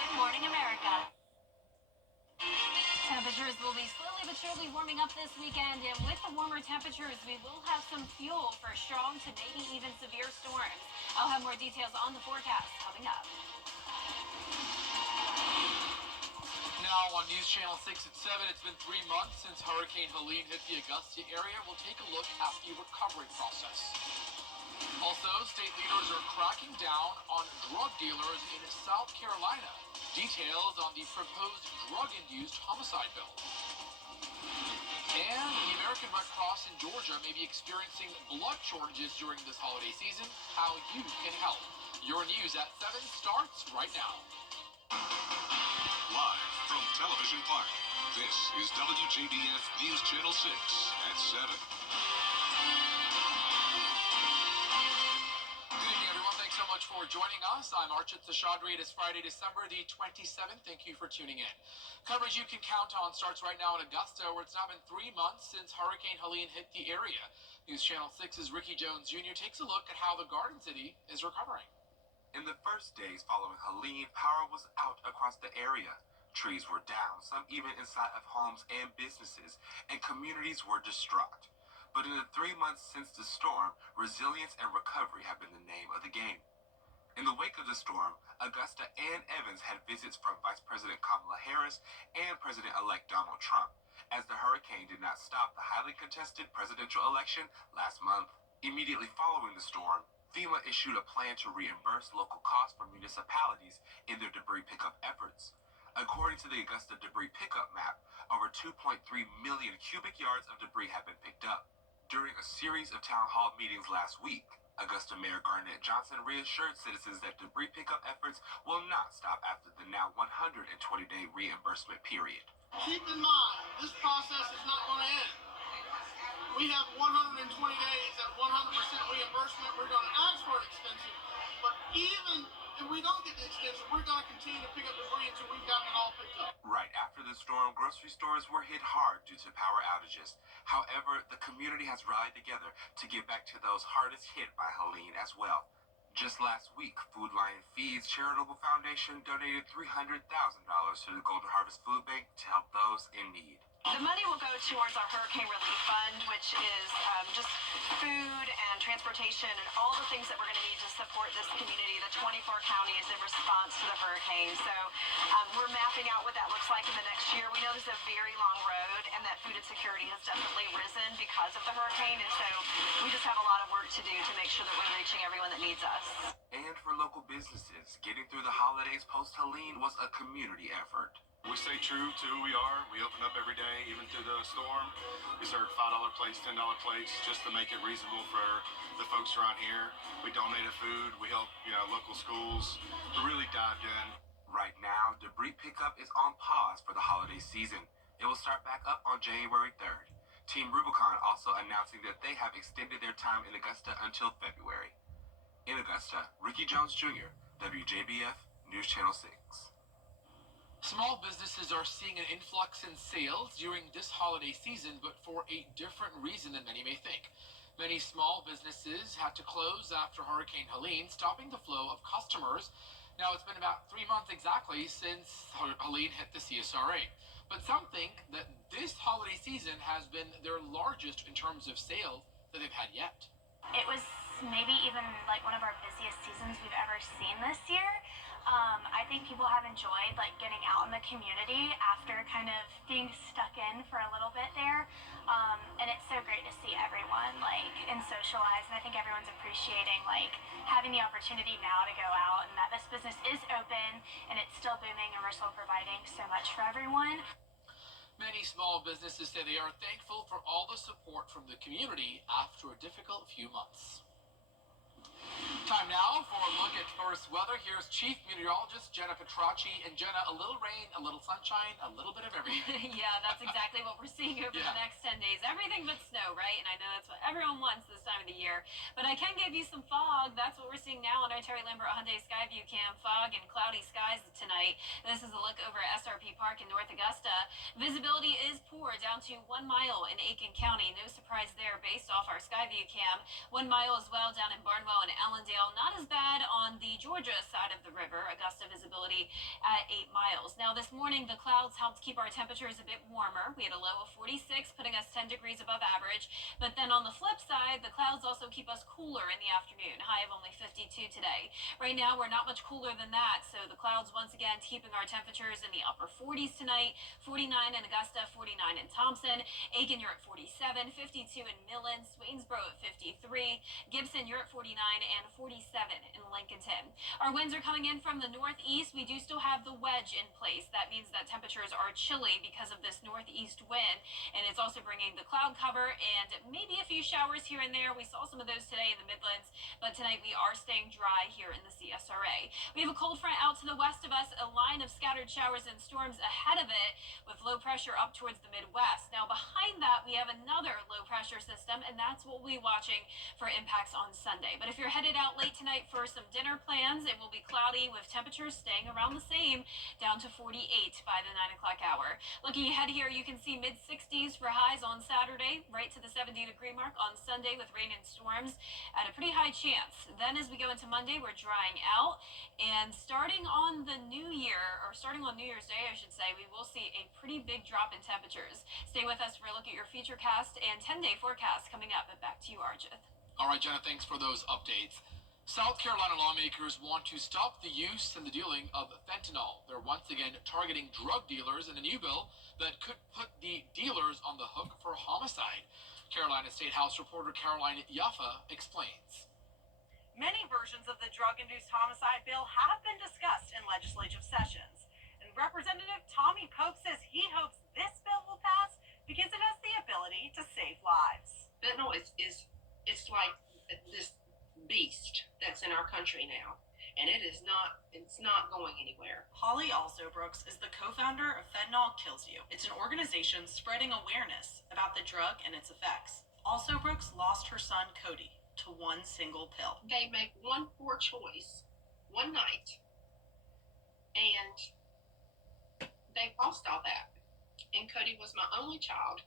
Good morning, America. Temperatures will be slowly but surely warming up this weekend, and with the warmer temperatures, we will have some fuel for strong to maybe even severe storms. I'll have more details on the forecast coming up. Now on News Channel 6 at 7, it's been 3 months since Hurricane Helene hit the Augusta area. We'll take a look at the recovery process. Also, state leaders are cracking down on drug dealers in South Carolina. Details on the proposed drug-induced homicide bill. And the American Red Cross in Georgia may be experiencing blood shortages during this holiday season. How you can help. Your news at 7 starts right now. Live from Television Park, this is WJBF News Channel 6 at 7. Good evening, everyone. Thanks so much for joining us. I'm Archit Seshadri. It is Friday, December the 27th. Thank you for tuning in. Coverage you can count on starts right now in Augusta, where it's now been 3 months since Hurricane Helene hit the area. News Channel 6's Ricky Jones Jr. takes a look at how the Garden City is recovering. In the first days following Helene, power was out across the area. Trees were down, some even inside of homes and businesses, and communities were distraught. But in the 3 months since the storm, resilience and recovery have been the name of the game. In the wake of the storm, Augusta and Evans had visits from Vice President Kamala Harris and President-elect Donald Trump, as the hurricane did not stop the highly contested presidential election last month. Immediately following the storm, FEMA issued a plan to reimburse local costs for municipalities in their debris pickup efforts. According to the Augusta debris pickup map, over 2.3 million cubic yards of debris have been picked up. During a series of town hall meetings last week, Augusta Mayor Garnett Johnson reassured citizens that debris pickup efforts will not stop after the now 120-day reimbursement period. Keep in mind, this process is not going to end. We have 120 days at 100% reimbursement. We're going to ask for an extension, but even if we don't get the extension, we're going to continue to pick up debris until we've gotten it all picked up. Right after the storm, grocery stores were hit hard due to power outages. However, the community has rallied together to give back to those hardest hit by Helene as well. Just last week, Food Lion Feeds Charitable Foundation donated $300,000 to the Golden Harvest Food Bank to help those in need. The money will go towards our Hurricane Relief Fund, which is just food and transportation and all the things that we're going to need to support this community, the 24 counties in response to the hurricane. So we're mapping out what that looks like in the next year. We know this is a very long road and that food insecurity has definitely risen because of the hurricane. And so we just have a lot of work to do to make sure that we're reaching everyone that needs us. And for local businesses, getting through the holidays post-Helene was a community effort. We stay true to who we are. We open up every day, even through the storm. We serve $5 plates, $10 plates, just to make it reasonable for the folks around here. We donated food. We help, local schools. We really dived in. Right now, debris pickup is on pause for the holiday season. It will start back up on January 3rd. Team Rubicon also announcing that they have extended their time in Augusta until February. In Augusta, Ricky Jones Jr., WJBF News Channel 6. Small businesses are seeing an influx in sales during this holiday season, but for a different reason than many may think. Many small businesses had to close after Hurricane Helene, stopping the flow of customers. Now, it's been about 3 months exactly since Helene hit the CSRA. But some think that this holiday season has been their largest in terms of sales that they've had yet. It was maybe even like one of our busiest seasons we've ever seen this year. I think people have enjoyed getting out in the community after kind of being stuck in for a little bit there. And it's so great to see everyone and socialize. And I think everyone's appreciating having the opportunity now to go out and that this business is open and it's still booming and we're still providing so much for everyone. Many small businesses say they are thankful for all the support from the community after a difficult few months. Time now for a look at first weather. Here's Chief Meteorologist Jenna Petracci. And Jenna, a little rain, a little sunshine, a little bit of everything. Yeah, that's exactly what we're seeing over the next 10 days. Everything but snow, right? And I know that's what everyone wants this time of the year. But I can give you some fog. That's what we're seeing now on our Terry Lambert Hyundai Skyview Cam. Fog and cloudy skies tonight. This is a look over at SRP Park in North Augusta. Visibility is poor down to 1 mile in Aiken County. No surprise there based off our Skyview Cam. 1 mile as well down in Barnwell and Allendale. Dale. Not as bad on the Georgia side of the river. A gust of visibility at 8 miles. Now, this morning, the clouds helped keep our temperatures a bit warmer. We had a low of 46, putting us 10 degrees above average. But then on the flip side, the clouds also keep us cooler in the afternoon. High of only 52 today. Right now, we're not much cooler than that. So the clouds once again keeping our temperatures in the upper 40s tonight. 49 in Augusta, 49 in Thompson. Aiken, you're at 47. 52 in Millen. Swainsboro at 53. Gibson, you're at 49 and 47 in Lincolnton. Our winds are coming in from the northeast. We do still have the wedge in place. That means that temperatures are chilly because of this northeast wind, and it's also bringing the cloud cover and maybe a few showers here and there. We saw some of those today in the Midlands, but tonight we are staying dry here in the CSRA. We have a cold front out to the west of us, a line of scattered showers and storms ahead of it with low pressure up towards the Midwest. Now behind that, we have another low pressure system, and that's what we'll be watching for impacts on Sunday. But if you're headed out late tonight for some dinner plans, it will be cloudy with temperatures staying around the same, down to 48 by the 9 o'clock hour. Looking ahead here, you can see mid-60s for highs on Saturday, right to the 70-degree mark on Sunday with rain and storms at a pretty high chance. Then as we go into Monday, we're drying out, and starting on New Year's Day, I should say, we will see a pretty big drop in temperatures. Stay with us for a look at your futurecast and 10-day forecast coming up. But back to you, Arjith. All right, Jenna, thanks for those updates. South Carolina lawmakers want to stop the use and the dealing of fentanyl. They're once again targeting drug dealers in a new bill that could put the dealers on the hook for homicide. Carolina State House reporter Caroline Yaffa explains. Many versions of the drug-induced homicide bill have been discussed in legislative sessions. And Representative Tommy Pope says he hopes this bill will pass because it has the ability to save lives. Fentanyl is it's like this beast that's in our country now, and it's not going anywhere. Holly Alsobrooks is the co-founder of Fentanyl Kills You. It's an organization spreading awareness about the drug and its effects. Alsobrooks lost her son Cody to one single pill. They make one poor choice one night, and they lost all that. And Cody was my only child.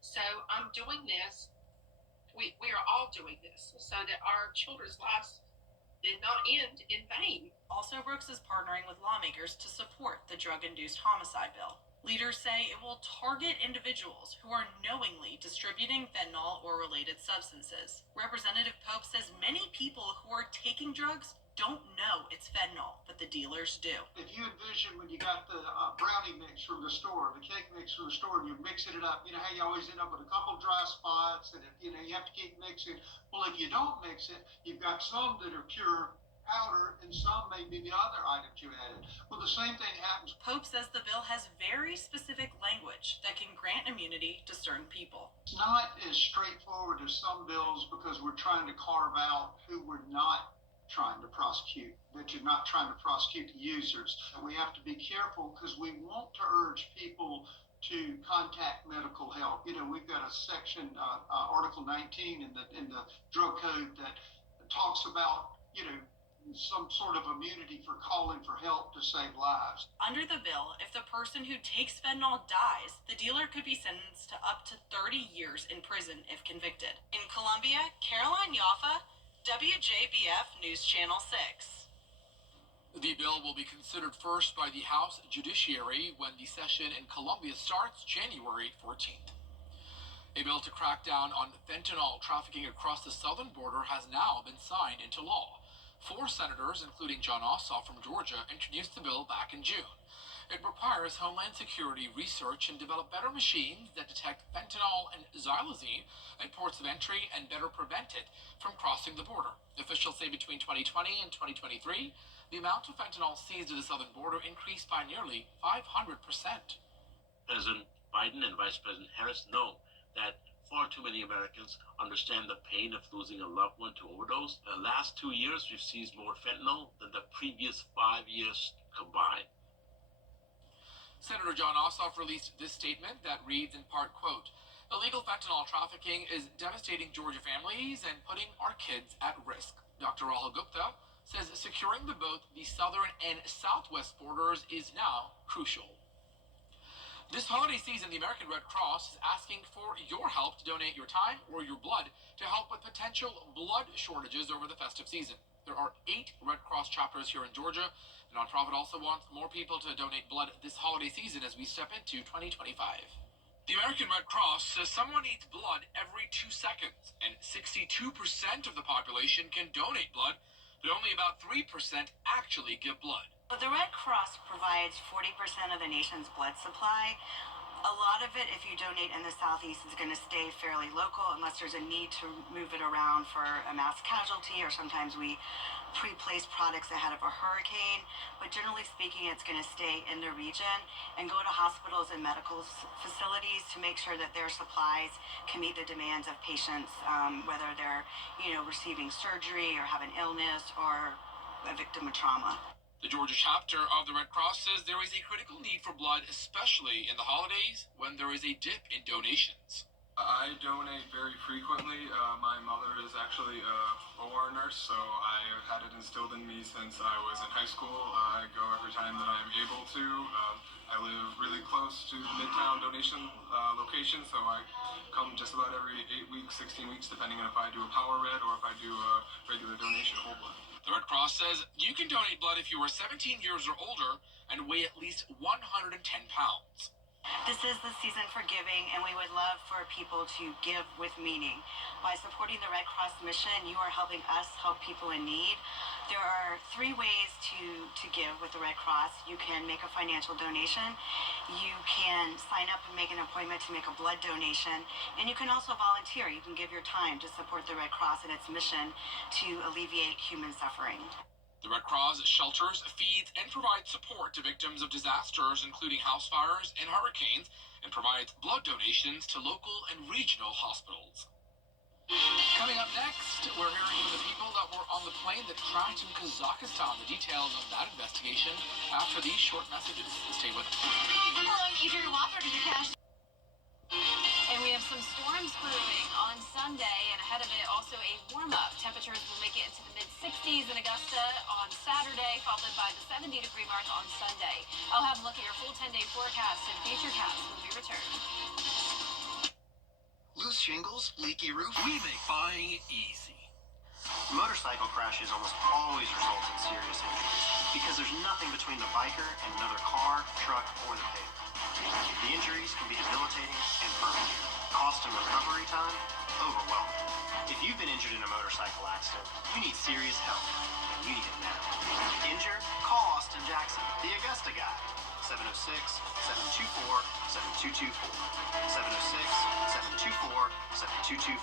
So I'm doing this. We are all doing this so that our children's lives did not end in vain. Alsobrooks is partnering with lawmakers to support the drug-induced homicide bill. Leaders say it will target individuals who are knowingly distributing fentanyl or related substances. Representative Pope says many people who are taking drugs don't know it's fentanyl, but the dealers do. If you envision when you got the brownie mix from the store, the cake mix from the store, and you're mixing it up, you know how you always end up with a couple dry spots, and if, you have to keep mixing. Well, if you don't mix it, you've got some that are pure powder, and some may be the other items you added. Well, the same thing happens. Pope says the bill has very specific language that can grant immunity to certain people. It's not as straightforward as some bills because we're trying to carve out who we're not trying to prosecute, that you're not trying to prosecute the users. And we have to be careful because we want to urge people to contact medical help. We've got a section, Article 19 in the drug code that talks about, some sort of immunity for calling for help to save lives. Under the bill, if the person who takes fentanyl dies, the dealer could be sentenced to up to 30 years in prison if convicted. In Columbia, Caroline Yaffa, WJBF News Channel 6. The bill will be considered first by the House Judiciary when the session in Columbia starts January 14th. A bill to crack down on fentanyl trafficking across the southern border has now been signed into law. 4 senators, including John Ossoff from Georgia, introduced the bill back in June. It requires Homeland Security research and develop better machines that detect fentanyl and xylazine at ports of entry and better prevent it from crossing the border. Officials say between 2020 and 2023, the amount of fentanyl seized at the southern border increased by nearly 500%. President Biden and Vice President Harris know that far too many Americans understand the pain of losing a loved one to overdose. The last 2 years, we've seized more fentanyl than the previous 5 years combined. Senator John Ossoff released this statement that reads in part, quote, "Illegal fentanyl trafficking is devastating Georgia families and putting our kids at risk." Dr. Rahul Gupta says securing both the southern and southwest borders is now crucial. This holiday season, the American Red Cross is asking for your help to donate your time or your blood to help with potential blood shortages over the festive season. There are 8 Red Cross chapters here in Georgia. The nonprofit also wants more people to donate blood this holiday season as we step into 2025. The American Red Cross says someone needs blood every 2 seconds, and 62% of the population can donate blood, but only about 3% actually give blood. But the Red Cross provides 40% of the nation's blood supply. A lot of it, if you donate in the Southeast, is going to stay fairly local unless there's a need to move it around for a mass casualty, or sometimes we pre-place products ahead of a hurricane. But generally speaking, it's going to stay in the region and go to hospitals and medical facilities to make sure that their supplies can meet the demands of patients, whether they're, receiving surgery or have an illness or a victim of trauma. The Georgia chapter of the Red Cross says there is a critical need for blood, especially in the holidays when there is a dip in donations. I donate very frequently. My mother is actually a OR nurse, so I have had it instilled in me since I was in high school. I go every time that I'm able to. I live really close to the Midtown donation location, so I come just about every 8 weeks, 16 weeks, depending on if I do a power red or if I do a regular donation of whole blood. The Red Cross says you can donate blood if you are 17 years or older and weigh at least 110 pounds. This is the season for giving, and we would love for people to give with meaning. By supporting the Red Cross mission, you are helping us help people in need. There are 3 ways to give with the Red Cross. You can make a financial donation, you can sign up and make an appointment to make a blood donation, and you can also volunteer. You can give your time to support the Red Cross and its mission to alleviate human suffering. The Red Cross shelters, feeds, and provides support to victims of disasters, including house fires and hurricanes, and provides blood donations to local and regional hospitals. Coming up next, we're hearing from the people that were on the plane that crashed in Kazakhstan. The details of that investigation after these short messages. Stay with us. Hello, I'm Adrian Wofford with your cash. And we have some storms brewing on Sunday, and ahead of it, also a warm-up. Temperatures will make it into the mid-60s in Augusta on Saturday, followed by the 70-degree mark on Sunday. I'll have a look at your full 10-day forecast and futurecast when we return. Loose shingles, leaky roof. We make buying easy. Motorcycle crashes almost always result in serious injuries because there's nothing between the biker and another car, truck, or the pavement. The injuries can be debilitating and permanent. Cost and recovery time, overwhelming. If you've been injured in a motorcycle accident, you need serious help. You need it now. Injured? Call Austin Jackson, the Augusta guy. 706-724-7224. 706-724-7224.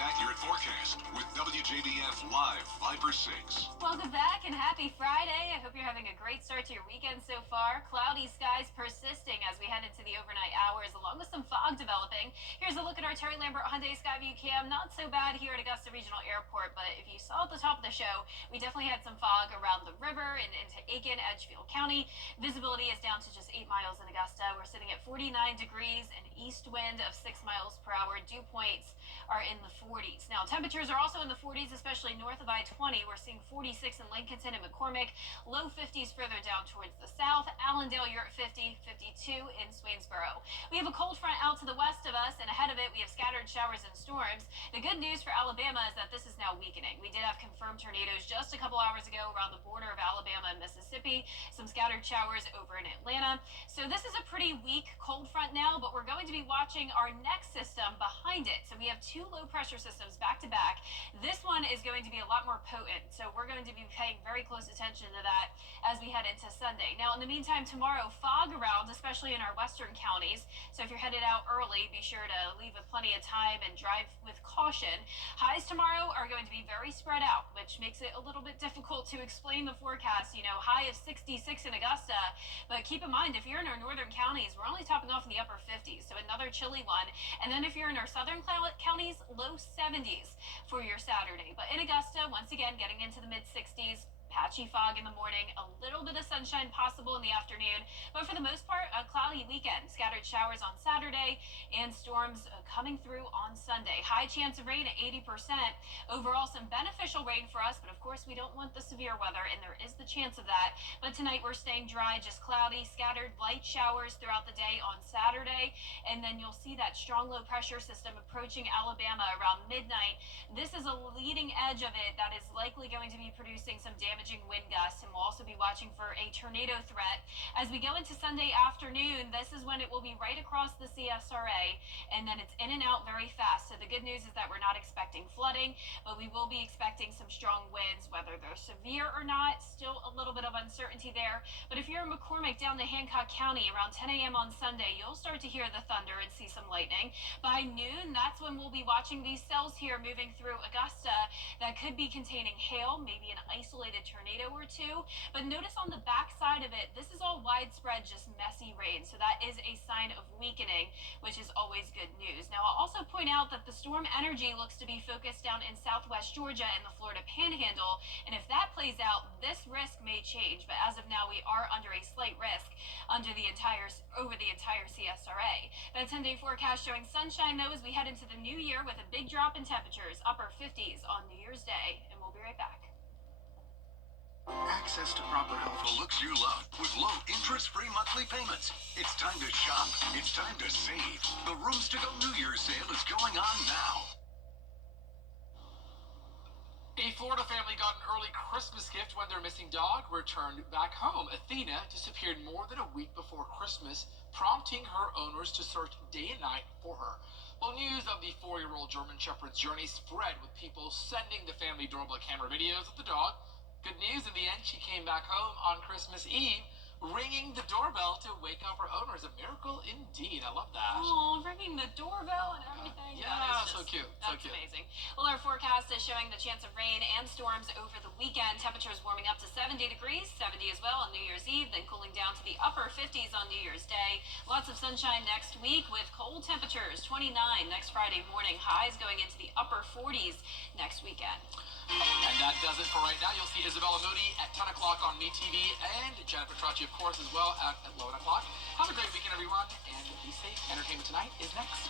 Accurate forecast with WJBF Live Viper 6. Welcome back and happy Friday. I hope you're having a great start to your weekend so far. Cloudy skies persisting as we head into the overnight hours, along with some fog developing. Here's a look at our Terry Lambert Hyundai Skyview cam. Not so bad here at Augusta Regional Airport, but if you saw at the top of the show, we definitely had some fog around the river and into Aiken, Edgefield County. Visibility is down to just 8 miles in Augusta. We're sitting at 49 degrees, an east wind of 6 miles per hour. Dew points are in the 40s. Now, temperatures are also in the 40s, especially north of I-20. We're seeing 46 in Lincolnton and McCormick, low 50s further down towards the south. Allendale, you're at 50, 52 in Swainsboro. We have a cold front out to the west of us, and ahead of it, we have scattered showers and storms. The good news for Alabama is that this is now weakening. We did have confirmed tornadoes just a couple hours ago around the border of Alabama and Mississippi, some scattered showers over in Atlanta. So this is a pretty weak cold front now, but we're going to be watching our next system behind it. So we have 2 low pressure systems back to back. This one is going to be a lot more potent, so we're going to be paying very close attention to that as we head into Sunday. Now, in the meantime, tomorrow, fog around, especially in our western counties. So if you're headed out early, be sure to leave with plenty of time and drive with caution. Highs tomorrow are going to be very spread out, which makes it a little bit difficult to explain the forecast. High of 66 in Augusta, but keep in mind, if you're in our northern counties, we're only topping off in the upper 50s, so another chilly one. And then if you're in our southern counties, low 70s for your Saturday. But in Augusta, once again, getting into the mid 60s. Patchy fog in the morning, a little bit of sunshine possible in the afternoon, but for the most part, a cloudy weekend. Scattered showers on Saturday and storms coming through on Sunday. High chance of rain at 80%. Overall, some beneficial rain for us, but of course, we don't want the severe weather, and there is the chance of that. But tonight, we're staying dry, just cloudy, scattered light showers throughout the day on Saturday, and then you'll see that strong low pressure system approaching Alabama around midnight. This is a leading edge of it that is likely going to be producing some damaging wind gusts, and we'll also be watching for a tornado threat. As we go into Sunday afternoon, this is when it will be right across the CSRA, and then it's in and out very fast. So the good news is that we're not expecting flooding, but we will be expecting some strong winds. Whether they're severe or not, still a little bit of uncertainty there. But if you're in McCormick down to Hancock County around 10 a.m. on Sunday, you'll start to hear the thunder and see some lightning. By noon, that's when we'll be watching these cells here moving through Augusta that could be containing hail, maybe an isolated tornado or two. But notice on the back side of it, this is all widespread, just messy rain. So that is a sign of weakening, which is always good news. Now, I'll also point out that the storm energy looks to be focused down in southwest Georgia and the Florida Panhandle. And if that plays out, this risk may change. But as of now, we are under a slight risk over the entire CSRA. That 10-day forecast showing sunshine, though, as we head into the new year with a big drop in temperatures, upper 50s on New Year's Day. And we'll be right back. Access to proper health. The looks you love with low interest-free monthly payments. It's time to shop. It's time to save. The Rooms to Go New Year's sale is going on now. A Florida family got an early Christmas gift when their missing dog returned back home. Athena disappeared more than a week before Christmas, prompting her owners to search day and night for her. Well, news of the 4-year-old German Shepherd's journey spread, with people sending the family doorbell camera videos of the dog. Good news, in the end, she came back home on Christmas Eve, ringing the doorbell to wake up her owners. A miracle indeed. I love that. Oh, ringing the doorbell and everything. Yeah, so cute. So That's cute. amazing. Well, our forecast is showing the chance of rain and storms over the weekend. Temperatures warming up to 70 degrees, 70 as well on New Year's Eve, then cooling down to the upper 50s on New Year's Day. Lots of sunshine next week with cold temperatures, 29 next Friday morning. Highs going into the upper 40s next weekend. And that does it for right now. You'll see Isabella Moody at 10 o'clock on MeTV and Jennifer Tracci, of course, as well at 11 o'clock. Have a great weekend, everyone, and be safe. Entertainment Tonight is next.